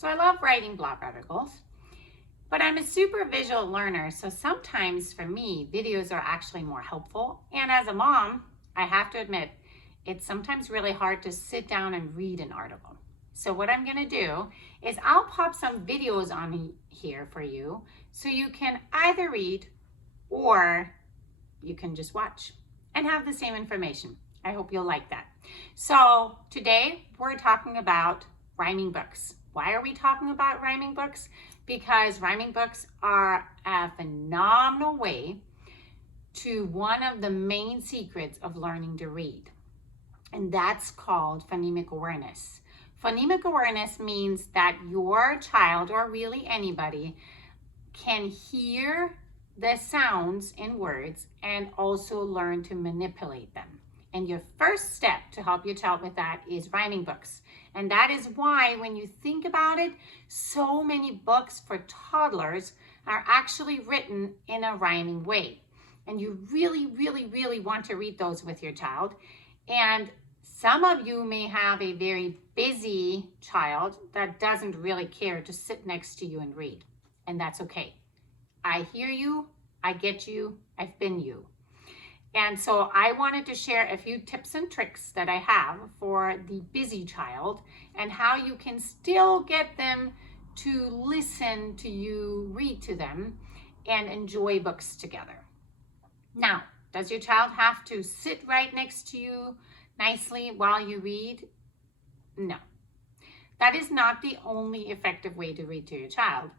So I love writing blog articles, but I'm a super visual learner. So sometimes for me, videos are actually more helpful. And as a mom, I have to admit, it's sometimes really hard to sit down and read an article. So what I'm gonna do is I'll pop some videos on here for you so you can either read or you can just watch and have the same information. I hope you'll like that. So today we're talking about rhyming books. Why are we talking about rhyming books? Because rhyming books are a phenomenal way to one of the main secrets of learning to read, and that's called phonemic awareness. Phonemic awareness means that your child, or really anybody, can hear the sounds in words and also learn to manipulate them. And your first step to help your child with that is rhyming books. And that is why when you think about it, so many books for toddlers are actually written in a rhyming way. And you really, really, really want to read those with your child. And some of you may have a very busy child that doesn't really care to sit next to you and read. And that's okay. I hear you, I get you, I've been you. And so I wanted to share a few tips and tricks that I have for the busy child and how you can still get them to listen to you read to them and enjoy books together. Now, does your child have to sit right next to you nicely while you read? No. That is not the only effective way to read to your child.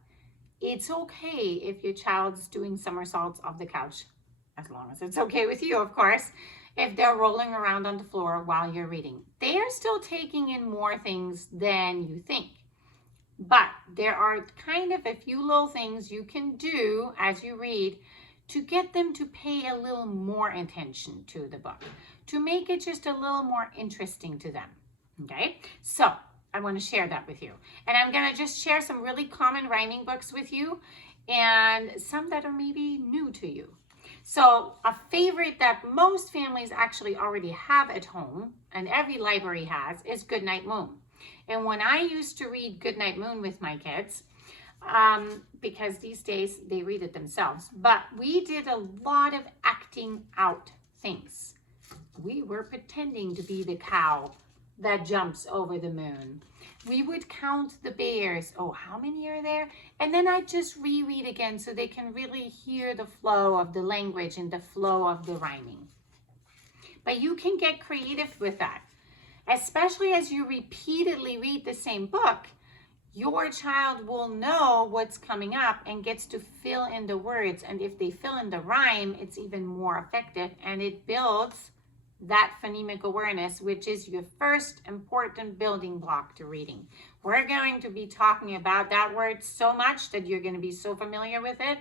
It's okay if your child's doing somersaults off the couch, as long as it's okay with you, of course, if they're rolling around on the floor while you're reading. They are still taking in more things than you think. But there are kind of a few little things you can do as you read to get them to pay a little more attention to the book, to make it just a little more interesting to them, okay? So I want to share that with you. And I'm going to just share some really common rhyming books with you and some that are maybe new to you. So a favorite that most families actually already have at home, and every library has, is Goodnight Moon. And when I used to read Goodnight Moon with my kids, because these days they read it themselves, but we did a lot of acting out things. We were pretending to be the cow that jumps over the moon. We would count the bears. Oh, how many are there? And then I just reread again so they can really hear the flow of the language and the flow of the rhyming. But you can get creative with that. Especially as you repeatedly read the same book, your child will know what's coming up and gets to fill in the words. And if they fill in the rhyme, it's even more effective, and it builds that phonemic awareness, which is your first important building block to reading. We're going to be talking about that word so much that you're going to be so familiar with it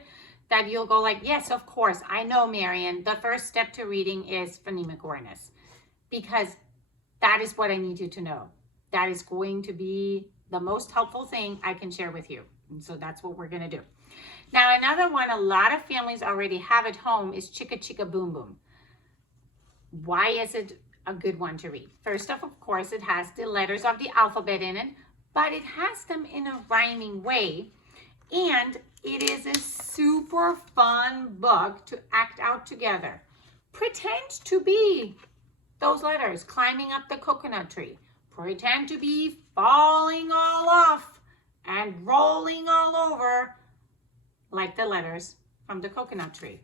that you'll go like, yes, of course, I know, Marian, the first step to reading is phonemic awareness, because that is what I need you to know. That is going to be the most helpful thing I can share with you. And so that's what we're going to do. Now, another one a lot of families already have at home is Chicka Chicka Boom Boom. Why is it a good one to read? First off, of course, it has the letters of the alphabet in it, but it has them in a rhyming way. And it is a super fun book to act out together. Pretend to be those letters climbing up the coconut tree. Pretend to be falling all off and rolling all over like the letters from the coconut tree.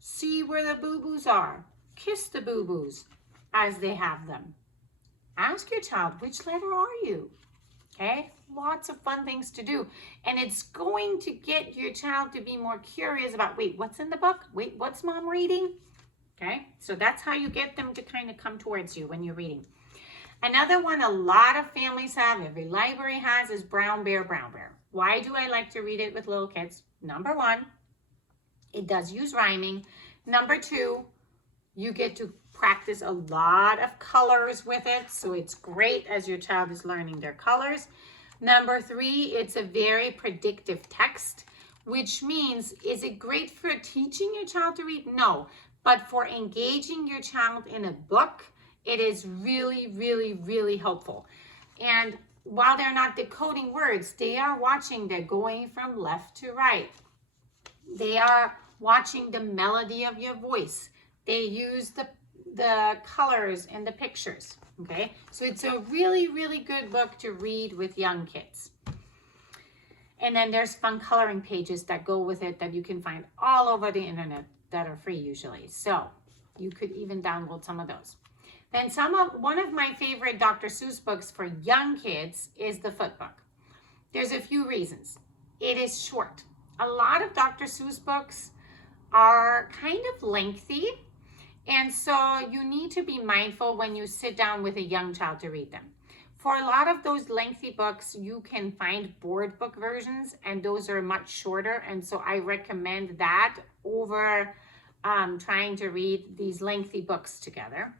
See where the boo-boos are. Kiss the boo-boos as they have them. Ask your child, which letter are you? Okay, lots of fun things to do. And it's going to get your child to be more curious about, wait, what's in the book? Wait, what's mom reading? Okay, so that's how you get them to kind of come towards you when you're reading. Another one a lot of families have, every library has, is Brown Bear, Brown Bear. Why do I like to read it with little kids? Number one, it does use rhyming. Number two, you get to practice a lot of colors with it, so it's great as your child is learning their colors. Number three, it's a very predictive text, which means, is it great for teaching your child to read? No, but for engaging your child in a book, it is really, really, really helpful. And while they're not decoding words, they are watching, they're going from left to right. They are watching the melody of your voice. They use the colors and the pictures, okay? So it's a really, really good book to read with young kids. And then there's fun coloring pages that go with it that you can find all over the internet that are free usually. So you could even download some of those. Then one of my favorite Dr. Seuss books for young kids is The Foot Book. There's a few reasons. It is short. A lot of Dr. Seuss books are kind of lengthy, and so you need to be mindful when you sit down with a young child to read them. For a lot of those lengthy books, you can find board book versions, and those are much shorter, and so I recommend that over trying to read these lengthy books together.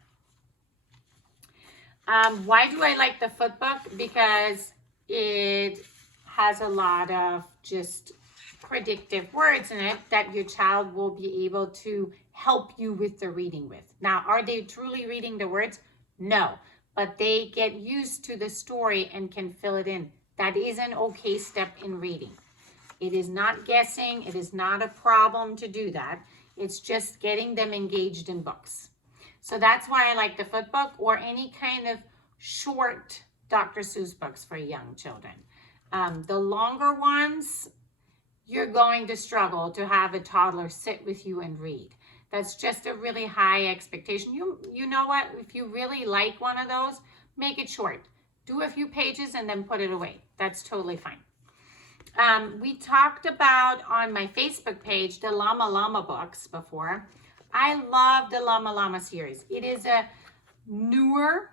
Why do I like The Foot Book? Because it has a lot of just predictive words in it that your child will be able to help you with the reading with. Now, are they truly reading the words? No, but they get used to the story and can fill it in. That is an okay step in reading. It is not guessing. It is not a problem to do that. It's just getting them engaged in books. So that's why I like The Foot Book or any kind of short Dr. Seuss books for young children. The longer ones, you're going to struggle to have a toddler sit with you and read. That's just a really high expectation. You know what? If you really like one of those, make it short. Do a few pages and then put it away. That's totally fine. We talked about on my Facebook page the Llama Llama books before. I love the Llama Llama series. It is a newer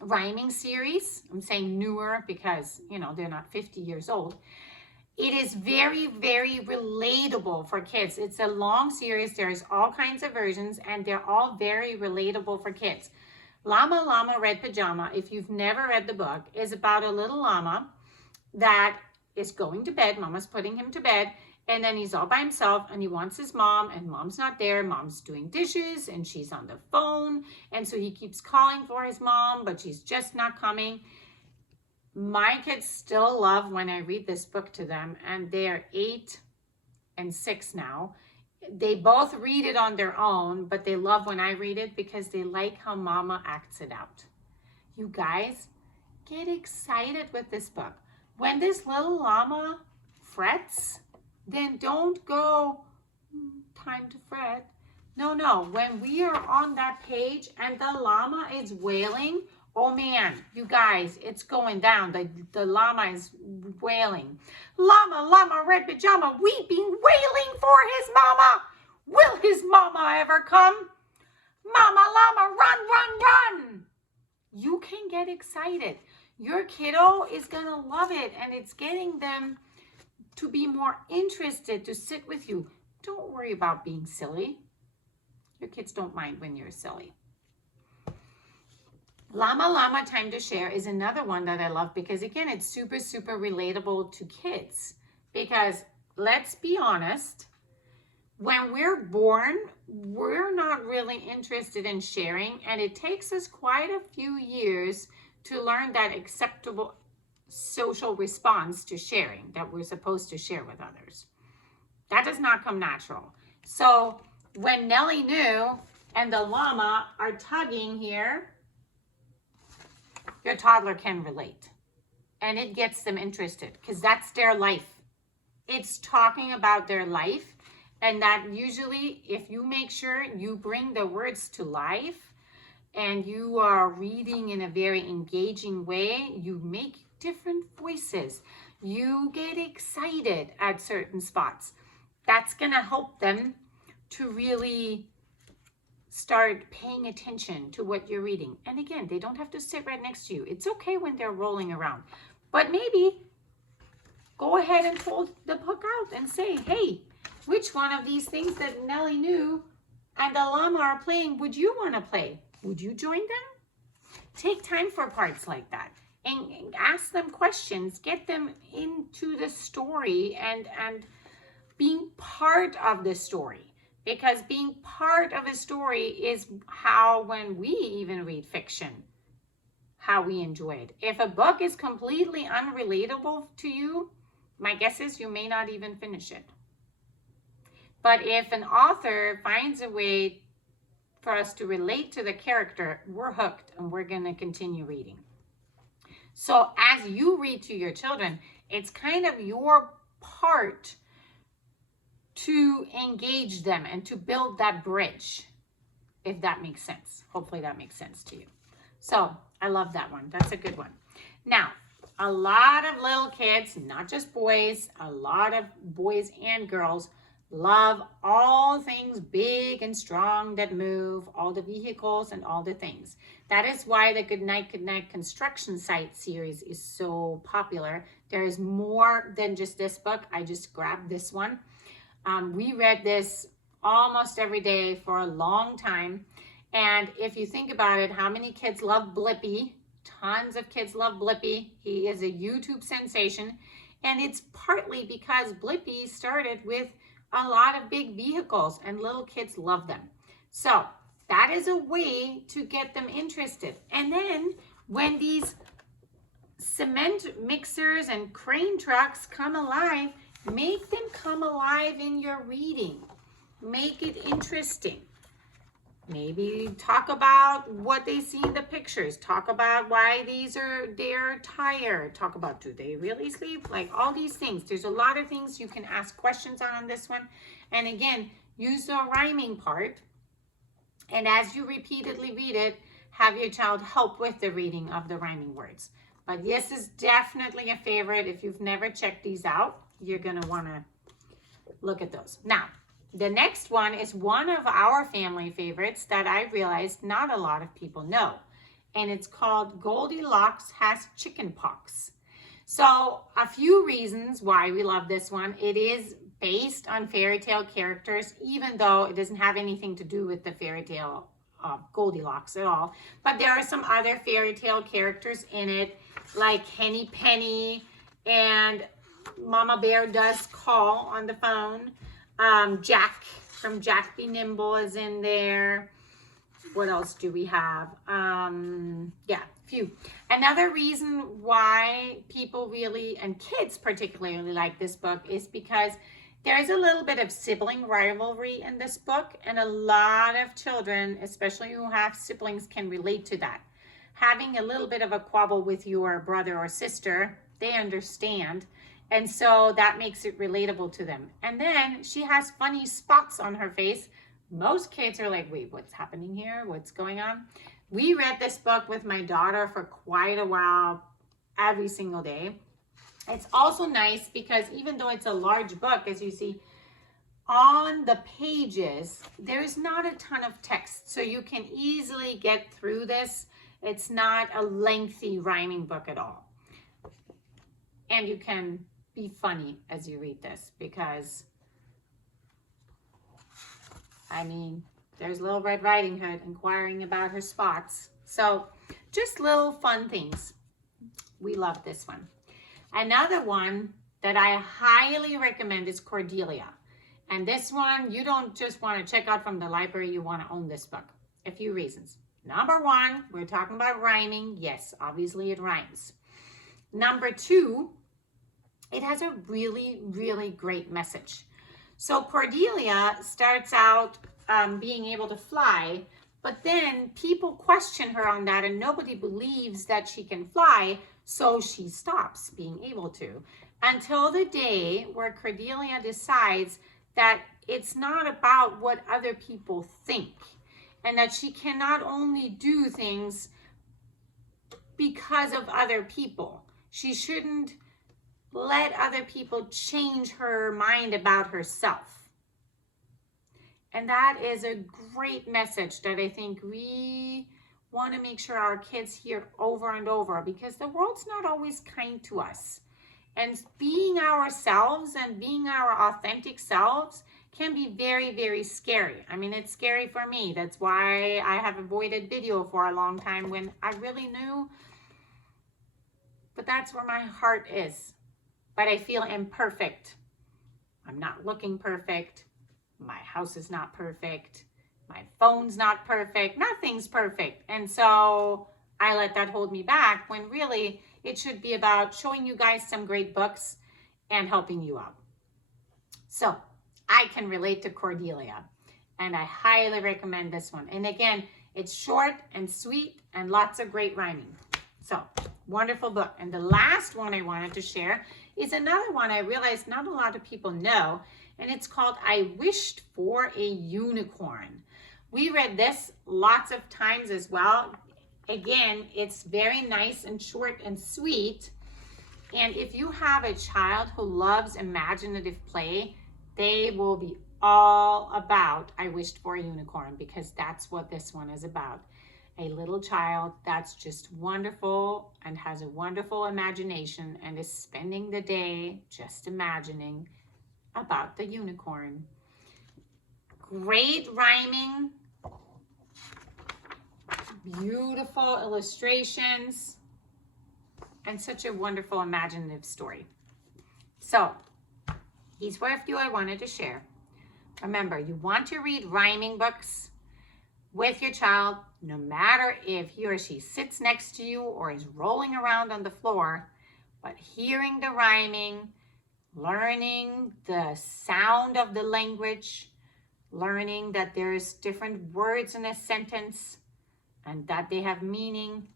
rhyming series. I'm saying newer because, you know, they're not 50 years old. It is very, very relatable for kids. It's a long series. There's all kinds of versions, and they're all very relatable for kids. Llama Llama Red Pajama, if you've never read the book, is about a little llama that is going to bed. Mama's putting him to bed, and then he's all by himself, and he wants his mom, and mom's not there. Mom's doing dishes, and she's on the phone, and so he keeps calling for his mom, but she's just not coming. My kids still love when I read this book to them, and they're 8 and 6 now. They both read it on their own, but they love when I read it because they like how Mama acts it out. You guys, get excited with this book. When this little llama frets, then don't go, time to fret. No, when we are on that page and the llama is wailing, oh man, you guys, it's going down. The llama is wailing. Llama, llama, red pajama, weeping, wailing for his mama. Will his mama ever come? Mama, llama, run, run, run. You can get excited. Your kiddo is gonna love it, and it's getting them to be more interested to sit with you. Don't worry about being silly. Your kids don't mind when you're silly. Llama Llama Time to Share is another one that I love because, again, it's super, super relatable to kids. Because let's be honest, when we're born, we're not really interested in sharing, and it takes us quite a few years to learn that acceptable social response to sharing that we're supposed to share with others. That does not come natural. So when Nellie New and the llama are tugging here, your toddler can relate, and it gets them interested because that's their life. It's talking about their life, and that usually if you make sure you bring the words to life and you are reading in a very engaging way, you make different voices, you get excited at certain spots. That's gonna help them to really start paying attention to what you're reading. And again, they don't have to sit right next to you. It's okay when they're rolling around, but maybe go ahead and pull the book out and say, hey, which one of these things that Nellie New and the llama are playing would you want to play? Would you join them? Take time for parts like that and ask them questions. Get them into the story and being part of the story. Because being part of a story is how, when we even read fiction, how we enjoy it. If a book is completely unrelatable to you, my guess is you may not even finish it. But if an author finds a way for us to relate to the character, we're hooked and we're going to continue reading. So as you read to your children, it's kind of your part to engage them and to build that bridge, if that makes sense. Hopefully that makes sense to you. So I love that one. That's a good one. Now, a lot of little kids, not just boys, a lot of boys and girls love all things big and strong that move, all the vehicles and all the things. That is why the Goodnight Construction Site series is so popular. There is more than just this book. I just grabbed this one. We read this almost every day for a long time. And if you think about it, how many kids love Blippi? Tons of kids love Blippi. He is a YouTube sensation. And it's partly because Blippi started with a lot of big vehicles and little kids love them. So that is a way to get them interested. And then when these cement mixers and crane trucks come alive, make them come alive in your reading. Make it interesting. Maybe talk about what they see in the pictures. Talk about why they're tired. Talk about, do they really sleep? Like all these things. There's a lot of things you can ask questions on this one. And again, use the rhyming part. And as you repeatedly read it, have your child help with the reading of the rhyming words. But this is definitely a favorite. If you've never checked these out, you're going to want to look at those. Now, the next one is one of our family favorites that I realized not a lot of people know. And it's called Goldilocks Has Chicken Pox. So a few reasons why we love this one. It is based on fairy tale characters, even though it doesn't have anything to do with the fairy tale of Goldilocks at all. But there are some other fairy tale characters in it, like Henny Penny, and Mama Bear does call on the phone. Jack from Jack Be Nimble is in there. What else do we have? Yeah, few. Another reason why people really, and kids particularly like this book, is because there's a little bit of sibling rivalry in this book, and a lot of children, especially who have siblings, can relate to that. Having a little bit of a quabble with your brother or sister, they understand. And so that makes it relatable to them. And then she has funny spots on her face. Most kids are like, wait, what's happening here? What's going on? We read this book with my daughter for quite a while, every single day. It's also nice because even though it's a large book, as you see, on the pages, there's not a ton of text. So you can easily get through this. It's not a lengthy rhyming book at all. And you can be funny as you read this because, I mean, there's Little Red Riding Hood inquiring about her spots. So just little fun things. We love this one. Another one that I highly recommend is Cordelia. And this one, you don't just want to check out from the library, you want to own this book. A few reasons. Number one, we're talking about rhyming. Yes, obviously it rhymes. Number two, it has a really, really great message. So Cordelia starts out being able to fly, but then people question her on that and nobody believes that she can fly, so she stops being able to. Until the day where Cordelia decides that it's not about what other people think, and that she can not only do things because of other people. She shouldn't let other people change her mind about herself. And that is a great message that I think we want to make sure our kids hear over and over, because the world's not always kind to us. And being ourselves and being our authentic selves can be very, very scary. I mean, it's scary for me. That's why I have avoided video for a long time when I really knew, but that's where my heart is. But I feel imperfect. I'm not looking perfect. My house is not perfect. My phone's not perfect. Nothing's perfect. And so I let that hold me back when really it should be about showing you guys some great books and helping you out. So I can relate to Cordelia, and I highly recommend this one. And again, it's short and sweet and lots of great rhyming. So wonderful book. And the last one I wanted to share is another one I realized not a lot of people know, and it's called I Wished for a Unicorn. We read this lots of times as well. Again, it's very nice and short and sweet. And if you have a child who loves imaginative play, they will be all about I Wished for a Unicorn, because that's what this one is about. A little child that's just wonderful and has a wonderful imagination and is spending the day just imagining about the unicorn. Great rhyming, beautiful illustrations, and such a wonderful imaginative story. So these were a few I wanted to share. Remember, you want to read rhyming books with your child, no matter if he or she sits next to you or is rolling around on the floor, but hearing the rhyming, learning the sound of the language, learning that there's different words in a sentence and that they have meaning,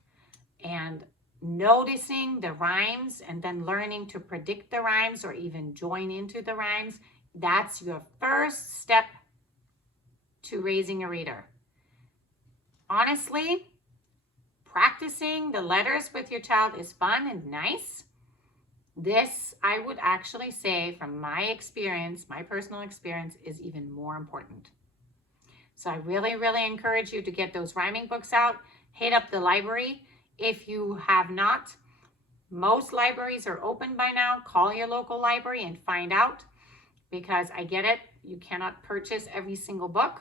and noticing the rhymes and then learning to predict the rhymes or even join into the rhymes. That's your first step to raising a reader. Honestly, practicing the letters with your child is fun and nice. This, I would actually say, from my experience, my personal experience, is even more important. So I really, really encourage you to get those rhyming books out. Hit up the library. If you have not, most libraries are open by now. Call your local library and find out, because I get it, you cannot purchase every single book,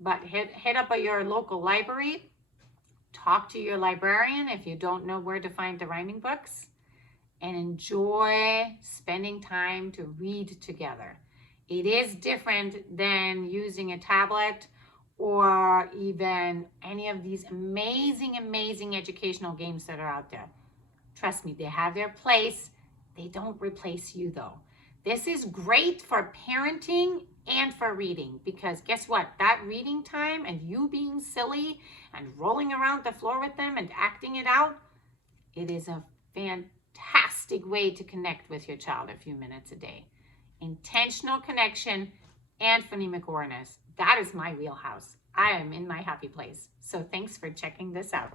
but hit up at your local library. Talk to your librarian if you don't know where to find the rhyming books, and enjoy spending time to read together. It is different than using a tablet or even any of these amazing, amazing educational games that are out there. Trust me, they have their place. They don't replace you though. This is great for parenting and for reading, because guess what? That reading time and you being silly and rolling around the floor with them and acting it out, it is a fantastic way to connect with your child a few minutes a day. Intentional connection and phonemic awareness. That is my wheelhouse. I am in my happy place. So thanks for checking this out.